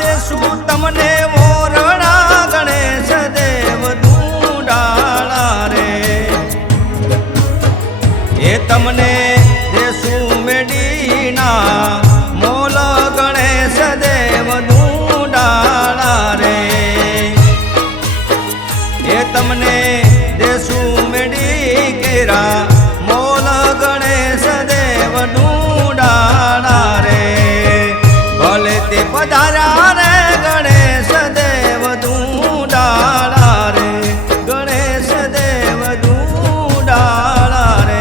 દેશું તમને મોરડા ગણેશ દેવ દુડાળા રે એ તમને દેશું મેડીના મોલ ગણેશ દેવ દુડાળા રે એ તમને દેશું મેડી કેરા મોલ ગણેશ દેવ દુડાળા રે ભલે તે પધાર્યા રે ગણેશ દેવ દુડાળા રે ગણેશ દેવ દુડાળા રે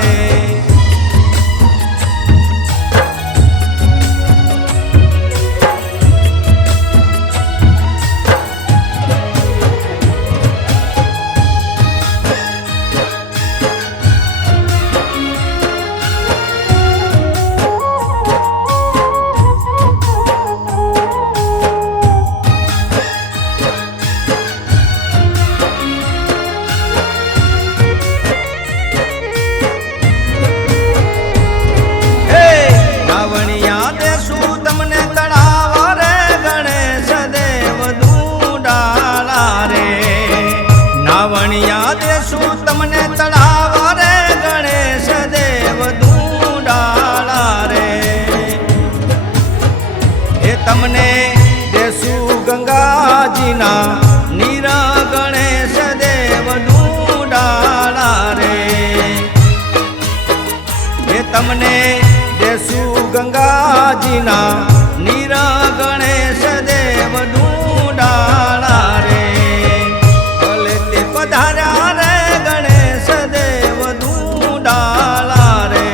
નાવણિયા દેશું તમને તળાવ રે ગણેશ દેવ દુડાળા રે એ તમને દેશું ગંગાજીના નીર ગણેશ દેવ દુડાળા રે એ તમને દેશું ગંગાજીના નીર ગણેશ દેવ દુડાળા રે પધાર્યા રે ગણેશ દેવ દુડાળા રે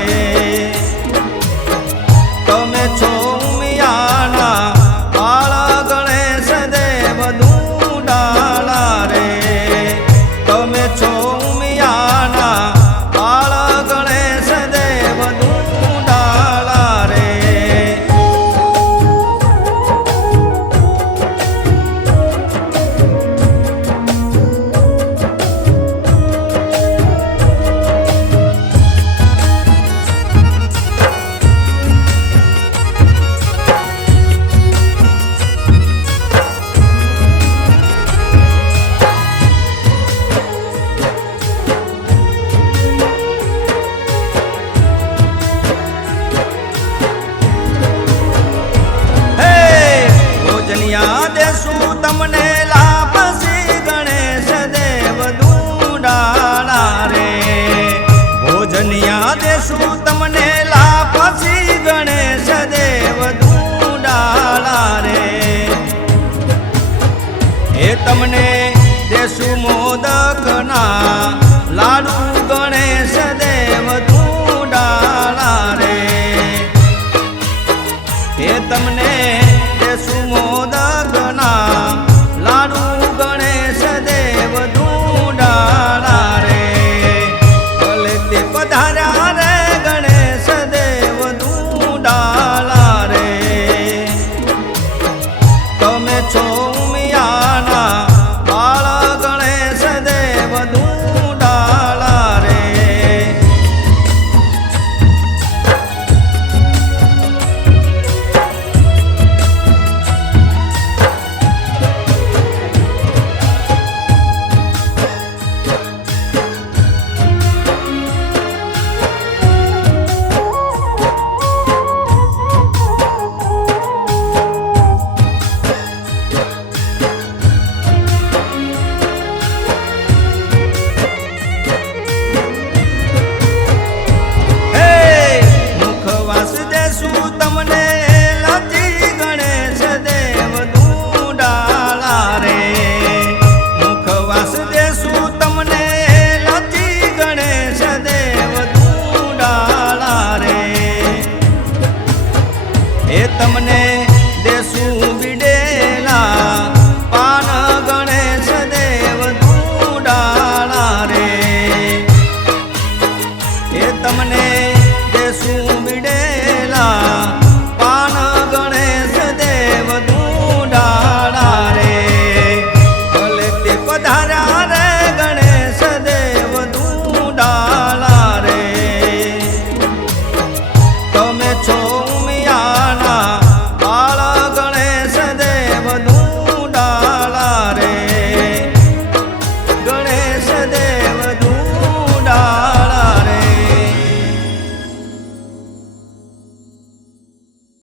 તમે છો ઉમિયાના બાળ ગણેશ દેવ દુડાળા રે તમે છો ઉમિયાના બાળ ગણેશ દેવ દુડાળા રે દેશું તમને લાપસી ગણેશ દેવ દુડાળા રે ભોજનિયા દેશું તમને લાપસી ગણેશ દેવ દુડાળા રે એ તમને દેશું મોદકના લાડુ